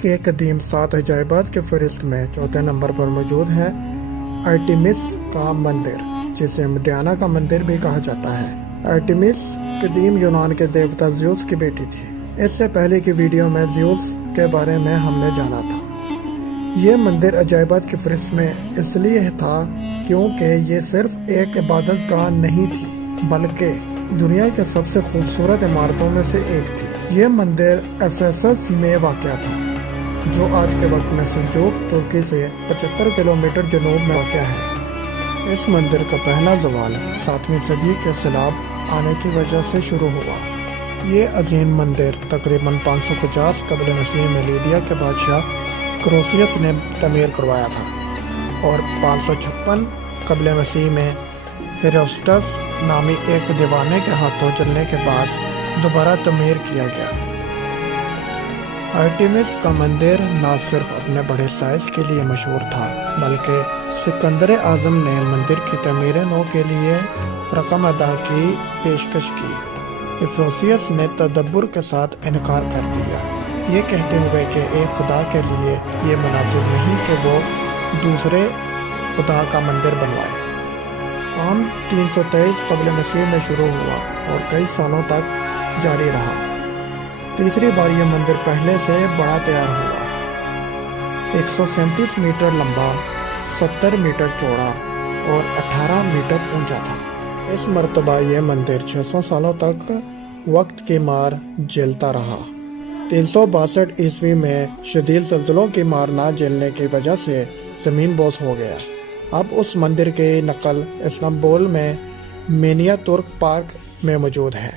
کے قدیم 7 عجائبات کے فہرست میں چوتھے نمبر پر موجود ہے آرٹیمس کا مندر، جسے مڈیانا کا مندر بھی کہا جاتا ہے۔ آرٹیمس قدیم یونان کے دیوتا زیوس کی بیٹی تھی۔ اس سے پہلے کی ویڈیو میں زیوس کے بارے میں ہم نے جانا تھا۔ یہ مندر عجائبات کی فہرست میں اس لیے تھا کیونکہ یہ صرف ایک عبادت گاہ نہیں تھی، بلکہ دنیا کے سب سے خوبصورت عمارتوں میں سے ایک تھی۔ یہ مندر ایفیسس میں واقع تھا، جو آج کے وقت میں سلجوق ترکی سے 75 کلومیٹر جنوب میں واقع ہے۔ اس مندر کا پہلا زوال 7ویں صدی کے سیلاب آنے کی وجہ سے شروع ہوا۔ یہ عظیم مندر تقریباً 550 قبل مسیح میں لیڈیا کے بادشاہ کروسیس نے تعمیر کروایا تھا، اور 556 قبل مسیح میں ہیروسٹس نامی ایک دیوانے کے ہاتھوں جلنے کے بعد دوبارہ تعمیر کیا گیا۔ آرٹیمس کا مندر نہ صرف اپنے بڑے سائز کے لیے مشہور تھا، بلکہ سکندر اعظم نے مندر کی تعمیر نو کے لیے رقم ادا کی پیشکش کی۔ افروسیس نے تدبر کے ساتھ انکار کر دیا، یہ کہتے ہوئے کہ ایک خدا کے لیے یہ مناسب نہیں کہ وہ دوسرے خدا کا مندر بنوائے۔ کام 323 قبل مسیح میں شروع ہوا اور کئی سالوں تک جاری رہا۔ تیسری بار یہ مندر پہلے سے بڑا تیار ہوا، 137 میٹر لمبا، 70 میٹر چوڑا اور 18 میٹر اونچا تھا۔ اس مرتبہ یہ مندر 600 سالوں تک وقت کی مار جھیلتا رہا۔ 362 عیسوی میں شدید زلزلوں کی مار نہ جھیلنے کی وجہ سے زمین بوس ہو گیا۔ اب اس مندر کی نقل استنبول میں مینیا ترک پارک میں موجود ہے۔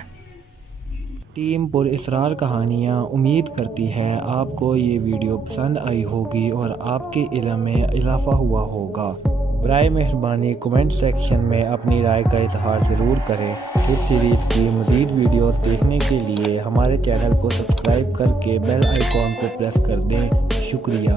ٹیم پر اسرار کہانیاں امید کرتی ہے آپ کو یہ ویڈیو پسند آئی ہوگی اور آپ کے علم میں اضافہ ہوا ہوگا۔ برائے مہربانی کمنٹ سیکشن میں اپنی رائے کا اظہار ضرور کریں۔ اس سیریز کی مزید ویڈیوز دیکھنے کے لیے ہمارے چینل کو سبسکرائب کر کے بیل آئیکن کو پریس کر دیں۔ شکریہ۔